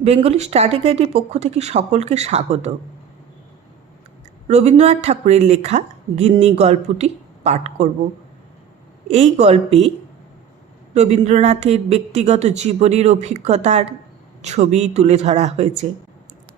Bengali study গাইডের পক্ষ থেকে সকলকে স্বাগত। রবীন্দ্রনাথ ঠাকুরের লেখা গিন্নি গল্পটি পাঠ করব। এই গল্পে রবীন্দ্রনাথের ব্যক্তিগত জীবনের অভিজ্ঞতার ছবি তুলে ধরা হয়েছে।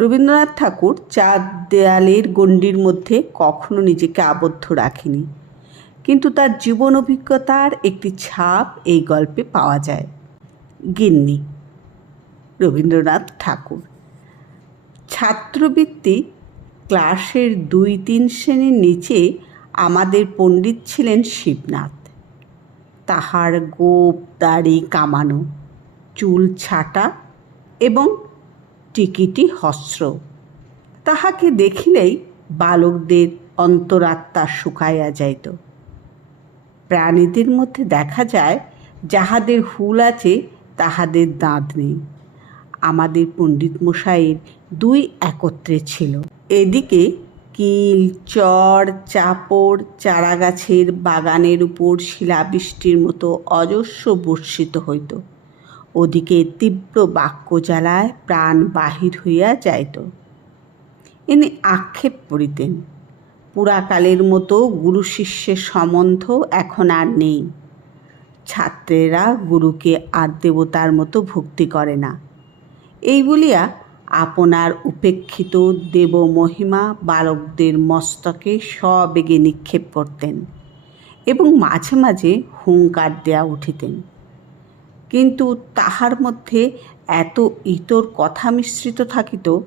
রবীন্দ্রনাথ ঠাকুর চার দেয়ালের গণ্ডির মধ্যে কখনো নিজেকে আবদ্ধ রাখেনি, কিন্তু তার জীবন অভিজ্ঞতার একটি ছাপ এই গল্পে পাওয়া যায়। গিন্নি রবীন্দ্রনাথ ঠাকুর। ছাত্রবৃত্তি ক্লাসের দুই তিন শ্রেণির নিচে আমাদের পণ্ডিত ছিলেন শিবনাথ। তাহার গোপ, দাড়ি কামানো, চুল ছাটা এবং টিকিটি হস্র। তাহাকে দেখিলেই বালকদের অন্তরাত্মা শুকাইয়া যাইত। প্রাণীদের মধ্যে দেখা যায়, যাহাদের হুল আছে, তাহাদের দাঁত নেই। আমাদের পণ্ডিত মশাইয়ের দুই একত্রে ছিল। এদিকে কিল, চর, চাপড়, চারাগাছের বাগানের উপর শিলাবৃষ্টির মতো অজস্র বর্ষিত হইত। ওদিকে তীব্র বাক্য জ্বালায় প্রাণ বাহির হইয়া যাইত। ইনি আক্ষেপ করিতেন, পুরাকালের মতো গুরু শিষ্যের সম্বন্ধ এখন আর নেই। ছাত্রেরা গুরুকে আর দেবতার মতো ভক্তি করে না। এই বলিয়া আপনার উপেক্ষিত দেব মহিমা বালকদের মস্তকে সবেগে নিক্ষেপ করতেন এবং মাঝে মাঝে হুঙ্কার দেয়া উঠিতেন। কিন্তু তাহার মধ্যে এত ইতর কথা মিশ্রিত থাকিত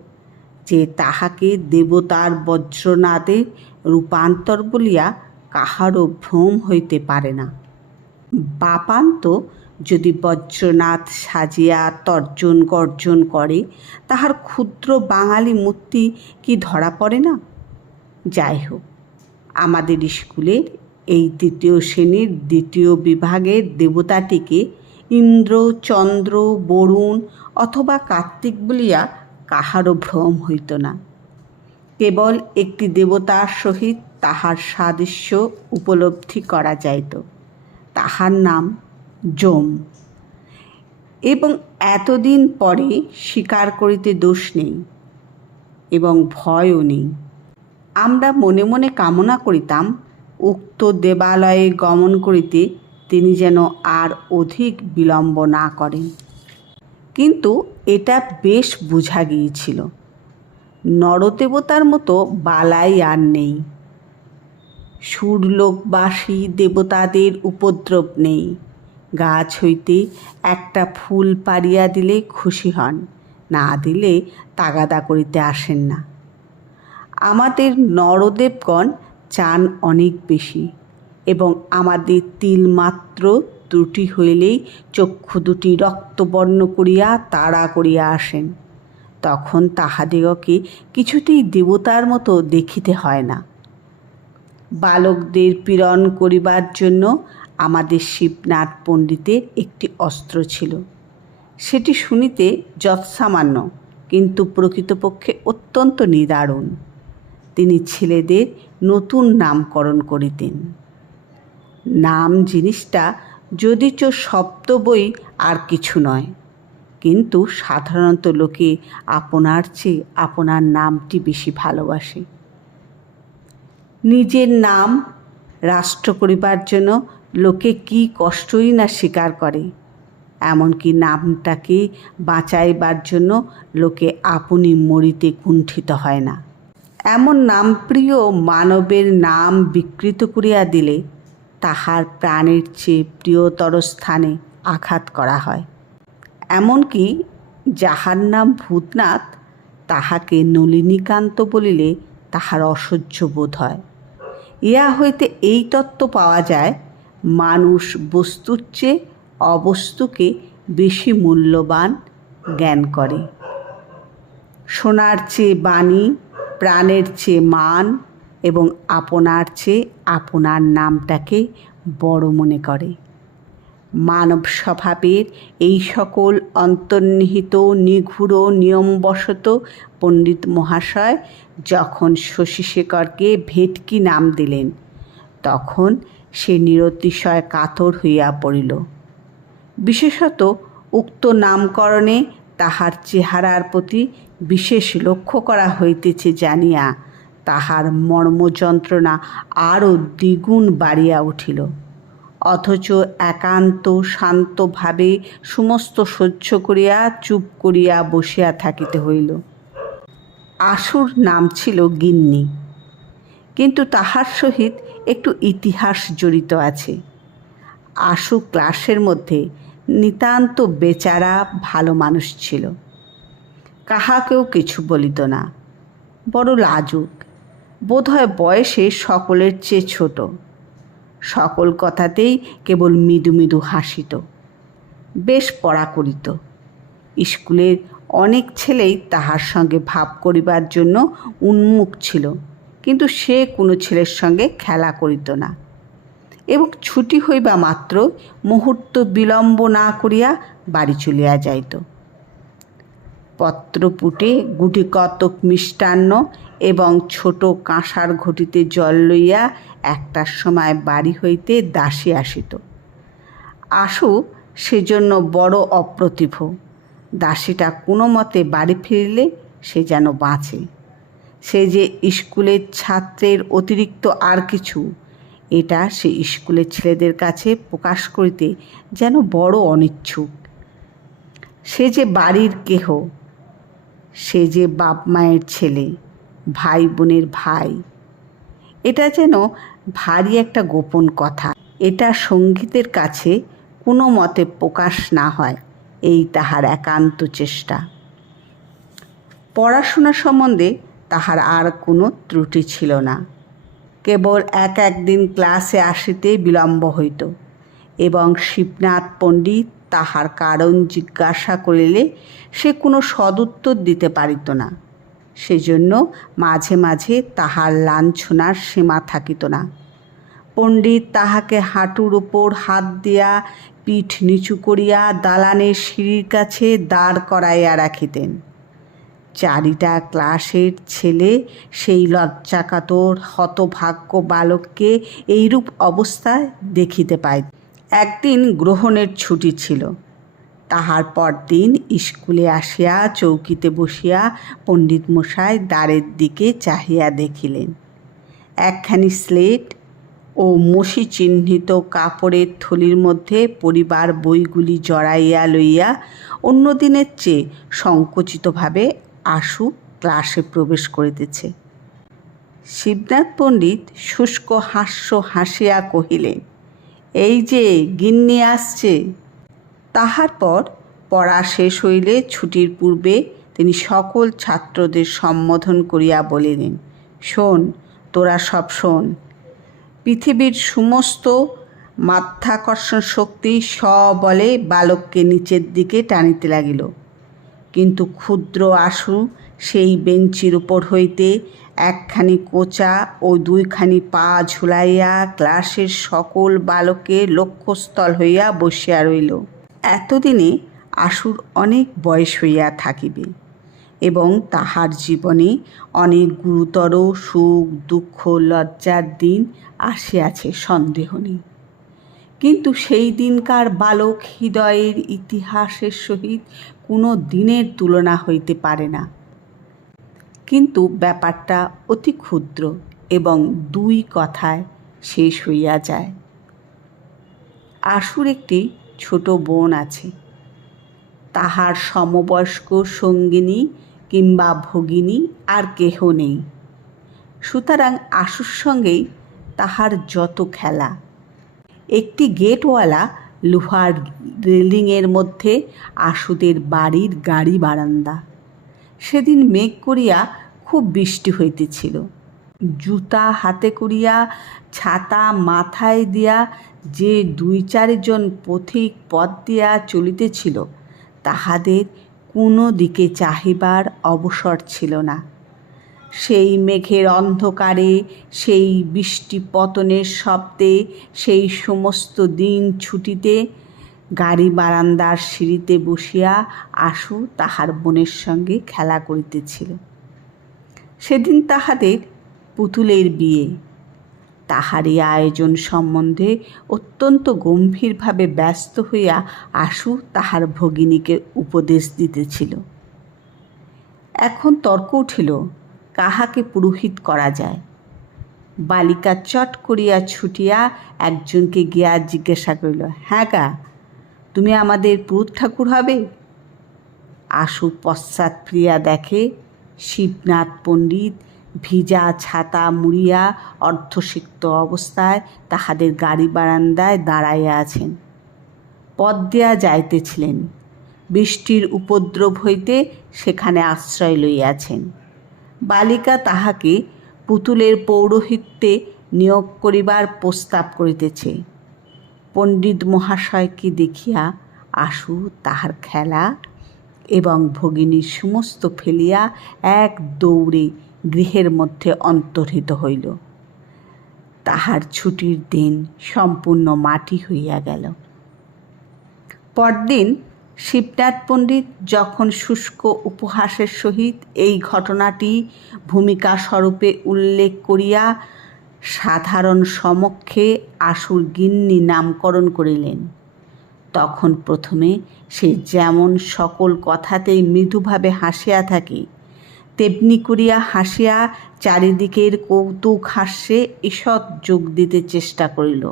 যে তাহাকে দেবতার বজ্রনাদে রূপান্তর বলিয়া কাহারও ভ্রম হইতে পারে না। বাপান্ত যদি বজ্রনাথ সাজিয়া তর্জন গর্জন করে, তাহার ক্ষুদ্র বাঙালি মূর্তি কি ধরা পড়ে না? যাই হোক আমাদের স্কুলের এই দ্বিতীয় শ্রেণির দ্বিতীয় বিভাগের দেবতাটিকে ইন্দ্র, চন্দ্র, বরুণ অথবা কার্তিক বলিয়া কাহারও ভ্রম হইত না। কেবল একটি দেবতার সহিত তাহার সাদৃশ্য উপলব্ধি করা যাইত। তাহার নাম জম। এবং এতদিন পরে স্বীকার করিতে দোষ নেই এবং ভয়ও নেই। আমরা মনে মনে কামনা করিতাম, উক্ত দেবালয়ে গমন করিতে তিনি যেন আর অধিক বিলম্ব না করেন। কিন্তু এটা বেশ বোঝা গিয়েছিল। নরদেবতার মতো বালাই আর নেই। সুরলোকবাসী দেবতাদের উপদ্রব নেই। গাছ হইতে একটা ফুল পাড়িয়া দিলে খুশি হন, না দিলে তাগাদা করিতে আসেন না। আমাদের নরদেবগণ চান অনেক বেশি এবং আমাদের তিলমাত্র ত্রুটি হইলেই চক্ষু দুটি রক্তবর্ণ করিয়া তাড়া করিয়া আসেন। তখন তাহাদিগকে কিছুতেই দেবতার মতো দেখিতে হয় না। বালকদের পীড়ন করিবার জন্য আমাদের শিবনাথ পণ্ডিতের একটি অস্ত্র ছিল। সেটি শুনিতে যৎসামান্য, কিন্তু প্রকৃতপক্ষে অত্যন্ত নিদারুণ। তিনি ছেলেদের নতুন নামকরণ করিতেন। নাম জিনিসটা যদিচ শব্দ বই আর কিছু নয়, কিন্তু সাধারণত লোকে আপনার চেয়ে আপনার নামটি বেশি ভালোবাসে। নিজের নাম রাষ্ট্র করিবার জন্য লোকে কি কষ্টই না স্বীকার করে। এমনকি নামটাকে বাঁচাইবার জন্য লোকে আপনি মরিতে কুণ্ঠিত হয় না। এমন নামপ্রিয় মানবের নাম বিকৃত করিয়া দিলে তাহার প্রাণের চেয়ে প্রিয়তর স্থানে আঘাত করা হয়। এমনকি যাহার নাম ভূতনাথ তাহাকে নলিনীকান্ত বলিলে তাহার অসহ্য বোধ হয়। ইয়া হইতে এই তত্ত্ব পাওয়া যায় মানুষ বস্তুর চেয়ে অবস্তুকে বেশি মূল্যবান জ্ঞান করে। সোনার চেয়ে বাণী, প্রাণের চেয়ে মান এবং আপনার চেয়ে আপনার নামটাকে বড় মনে করে। মানব স্বভাবের এই সকল অন্তর্নিহিত নিঘুড় নিয়মবশত পণ্ডিত মহাশয় যখন শশীশেখরকে ভেটকি নাম দিলেন, তখন সে নিরতিশয় কাতর হইয়া পড়িল। বিশেষত উক্ত নামকরণে তাহার চেহারার প্রতি বিশেষ লক্ষ্য করা হইতেছে জানিয়া তাহার মর্মযন্ত্রণা আরও দ্বিগুণ বাড়িয়া উঠিল। অথচ একান্ত শান্তভাবে সমস্ত সহ্য করিয়া চুপ করিয়া বসিয়া থাকিতে হইল। আশুর নাম ছিল গিন্নি। কিন্তু তাহার সহিত একটু ইতিহাস জড়িত আছে। আশু ক্লাসের মধ্যে নিতান্ত বেচারা ভালো মানুষ ছিল। কাহাকেও কিছু বলিত না। বড় লাজুক। বোধহয় বয়সে সকলের চেয়ে ছোট। সকল কথাতেই কেবল মৃদু মৃদু হাসিত। বেশ পড়া করিত। স্কুলের অনেক ছেলেই তাহার সঙ্গে ভাব করিবার জন্য উন্মুখ ছিল। কিন্তু সে কোনো ছেলের সঙ্গে খেলা করিত না। এবং ছুটি হইবা মাত্র মুহূর্ত বিলম্ব না করিয়া বাড়ি চলিয়া যাইত। পত্রপুটে গুটি কতক মিষ্টান্ন এবং ছোট কাঁসার ঘটিতে জল লইয়া একটার সময় বাড়ি হইতে দাসী আসিত। আশু সেজন্য বড় অপ্রতিভ। দাসীটা কোনো মতে বাড়ি ফিরিলে সে যেন বাঁচে। সে যে স্কুলের ছাত্রের অতিরিক্ত আর কিছু, এটা সে স্কুলের ছেলেদের কাছে প্রকাশ করিতে যেন বড় অনিচ্ছুক। সে যে বাড়ির কেহ, সে যে বাপ মায়ের ছেলে ভাই বোনের ভাই, এটা যেন ভারী একটা গোপন কথা। এটা সঙ্গীতের কাছে কোনো মতে প্রকাশ না হয়, এই তাহার একান্ত চেষ্টা। পড়াশোনা সম্বন্ধে তাহার আর কোনো ত্রুটি ছিল না। কেবল এক একদিন ক্লাসে আসিতে বিলম্ব হইত এবং শিবনাথ পণ্ডিত তাহার কারণ জিজ্ঞাসা করিলে সে কোনো সদুত্তর দিতে পারিত না। সেজন্য মাঝে মাঝে তাহার লাঞ্ছনার সীমা থাকিত না। পণ্ডিত তাহাকে হাঁটুর উপর হাত দিয়া পিঠ নিচু করিয়া দালানের সিঁড়ির কাছে দাঁড় করাইয়া রাখিতেন। চারিটা ক্লাসের ছেলে, সেই লজ্জাকাতর হতভাগ্য বালককে এইরূপ অবস্থায় দেখিতে পায়। একদিন গ্রহণের ছুটি ছিল। তাহার পরদিন স্কুলে আসিয়া চৌকিতে বসিয়া পণ্ডিত মশাই দ্বারের দিকে চাহিয়া দেখিলেন। একখানি স্লেট ও মসি চিহ্নিত কাপড়ের থলির মধ্যে পরিবার বইগুলি জড়াইয়া লইয়া অন্য দিনের চেয়ে সংকুচিতভাবে আশু ক্লাসে প্রবেশ করিতেছে। শিবনাথ পণ্ডিত শুষ্ক হাস্য হাসিয়া কহিলেন, এই যে গিন্নি আসছে! তাহার পর পড়া শেষ হইলে ছুটির পূর্বে তিনি সকল ছাত্রদের সম্বোধন করিয়া বলিলেন, শোন, তোরা সব শোন। পৃথিবীর সমস্ত মাধ্যাকর্ষণ শক্তি সবলে বালককে নিচের দিকে টানিতে লাগিল। কিন্তু ক্ষুদ্র আশু সেই বেঞ্চির উপর হইতে একখানি কোচা ও দুইখানি পা ঝুলাইয়া ক্লাসের সকল বালকের লক্ষ্যস্থল হইয়া বসিয়া রইল। এতদিনে আশুর অনেক বয়স হইয়া থাকিবে এবং তাহার জীবনে অনেক গুরুতর সুখ, দুঃখ, লজ্জার দিন আসিয়াছে, সন্দেহ নেই। কিন্তু সেই দিনকার বালক হৃদয়ের ইতিহাসের সহিত কোনো দিনের তুলনা হইতে পারে না। কিন্তু ব্যাপারটা অতি ক্ষুদ্র এবং দুই কথায় শেষ হইয়া যায়। আশুর একটি ছোট বোন আছে। তাহার সমবয়স্ক সঙ্গিনী কিংবা ভগিনী আর কেহ নেই। সুতরাং আশুর সঙ্গেই তাহার যত খেলা। একটি গেটওয়ালা লোহার রেলিংয়ের মধ্যে আশুদের বাড়ির গাড়ি বারান্দা। সেদিন মেঘ করিয়া খুব বৃষ্টি হইতেছিল। জুতা হাতে করিয়া, ছাতা মাথায় দিয়া যে দুই চারজন পথিক পথ দিয়া চলিতেছিল, তাহাদের কোনো দিকে চাহিবার অবসর ছিল না। সেই মেঘের অন্ধকারে, সেই বৃষ্টি পতনের শব্দে, সেই সমস্ত দিন ছুটিতে গাড়ি বারান্দার সিঁড়িতে বসিয়া আশু তাহার বোনের সঙ্গে খেলা করিতেছিল। সেদিন তাহাদের পুতুলের বিয়ে। তাহারই আয়োজন সম্বন্ধে অত্যন্ত গম্ভীরভাবে ব্যস্ত হইয়া আশু তাহার ভগিনীকে উপদেশ দিতেছিল। এখন তর্ক উঠিল। কাহাকে পুরোহিত করা যায়? বালিকা চট করিয়া ছুটিয়া একজনকে গিয়া জিজ্ঞাসা করিল হ্যাঁ গা, তুমি আমাদের পুরুত ঠাকুর হবে? আশু পশ্চাৎ প্রিয়া দেখে শিবনাথ পণ্ডিত ভিজা ছাতা মুড়িয়া অর্ধসিক্ত অবস্থায় তাহাদের গাড়ি বারান্দায় দাঁড়াইয়া আছেন। পথ দেয়া যাইতেছিলেন। বৃষ্টির উপদ্রব হইতে সেখানে আশ্রয় লইয়াছেন। বালিকা তাহাকে পুতুলের পৌরোহিত্যে নিয়োগ করিবার প্রস্তাব করিতেছে। পণ্ডিত মহাশয়কে দেখিয়া আশু তাহার খেলা এবং ভগিনীর সমস্ত ফেলিয়া এক দৌড়ে গৃহের মধ্যে অন্তর্হিত হইল। তাহার ছুটির দিন সম্পূর্ণ মাটি হইয়া গেল। পরদিন শিবনাথ পণ্ডিত যখন শুষ্ক উপহাসের সহিত এই ঘটনাটি ভূমিকা স্বরূপে উল্লেখ করিয়া সাধারণ সমক্ষে আশুর গিন্নি নামকরণ করিলেন, তখন প্রথমে সে যেমন সকল কথাতেই মৃদুভাবে হাসিয়া থাকে, তেমনি করিয়া হাসিয়া চারিদিকের কৌতুক হাস্যে ঈষৎ যোগ দিতে চেষ্টা করিল।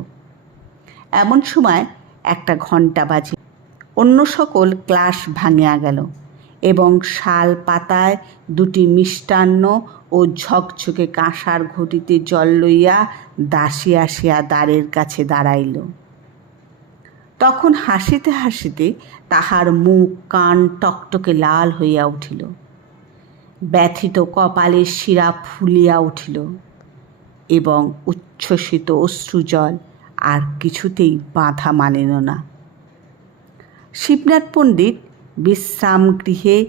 এমন সময় একটা ঘণ্টা বাজে অন্য সকল ক্লাস ভাঙিয়া গেল এবং শাল পাতায় দুটি মিষ্টান্ন ও ঝকঝকে কাঁসার ঘটিতে জল লইয়া দাসী আসিয়া দ্বারের কাছে দাঁড়াইল। তখন হাসিতে হাসিতে তাহার মুখ, কান টকটকে লাল হইয়া উঠিল। ব্যথিত কপালের শিরা ফুলিয়া উঠিল এবং উচ্ছ্বসিত অশ্রুজল আর কিছুতেই বাধা মানিল না। শিবনাথ পণ্ডিত বিশ্রাম গৃহে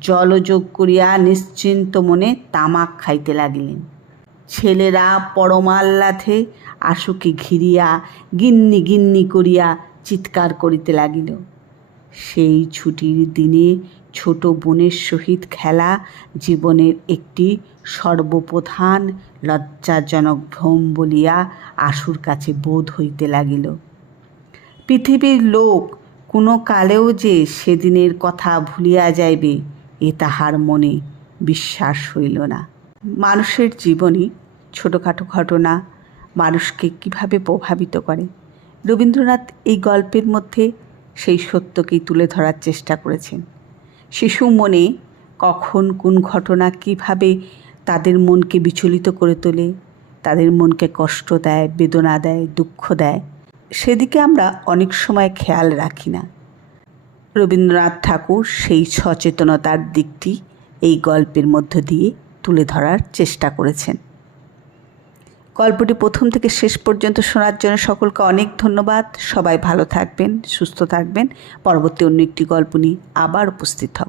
জলযোগ করিয়া নিশ্চিন্ত মনে তামাক খাইতে লাগিলেন। ছেলেরা পরমাল্লাথে আশুকে ঘিরিয়া গিন্নি গিন্নি করিয়া চিৎকার করিতে লাগিল। সেই ছুটির দিনে ছোট বোনের সহিত খেলা জীবনের একটি সর্বপ্রধান লজ্জাজনক ভ্রম বলিয়া আশুর কাছে বোধ হইতে লাগিল। পৃথিবীর লোক কোনো কালেও যে সেদিনের কথা ভুলিয়া যাইবে, এ তাহার মনে বিশ্বাস হইল না। মানুষের জীবনে ছোটোখাটো ঘটনা, মানুষকে কীভাবে প্রভাবিত করে? রবীন্দ্রনাথ এই গল্পের মধ্যে সেই সত্যকেই তুলে ধরার চেষ্টা করেছেন। শিশু মনে কখন কোন ঘটনা কীভাবে তাদের মনকে বিচলিত করে তোলে, তাদের মনকে কষ্ট দেয়, বেদনা দেয়, দুঃখ দেয় সেদিকে আমরা অনেক সময় খেয়াল রাখি না। রবীন্দ্রনাথ ঠাকুর সেই সচেতনতার দিকটি এই গল্পের মধ্য দিয়ে তুলে ধরার চেষ্টা করেছেন। গল্পটি প্রথম থেকে শেষ পর্যন্ত শোনার জন্য সকলকে অনেক ধন্যবাদ। সবাই ভালো থাকবেন, সুস্থ থাকবেন। পরবর্তী অন্য একটি গল্প নিয়ে আবার উপস্থিত হব।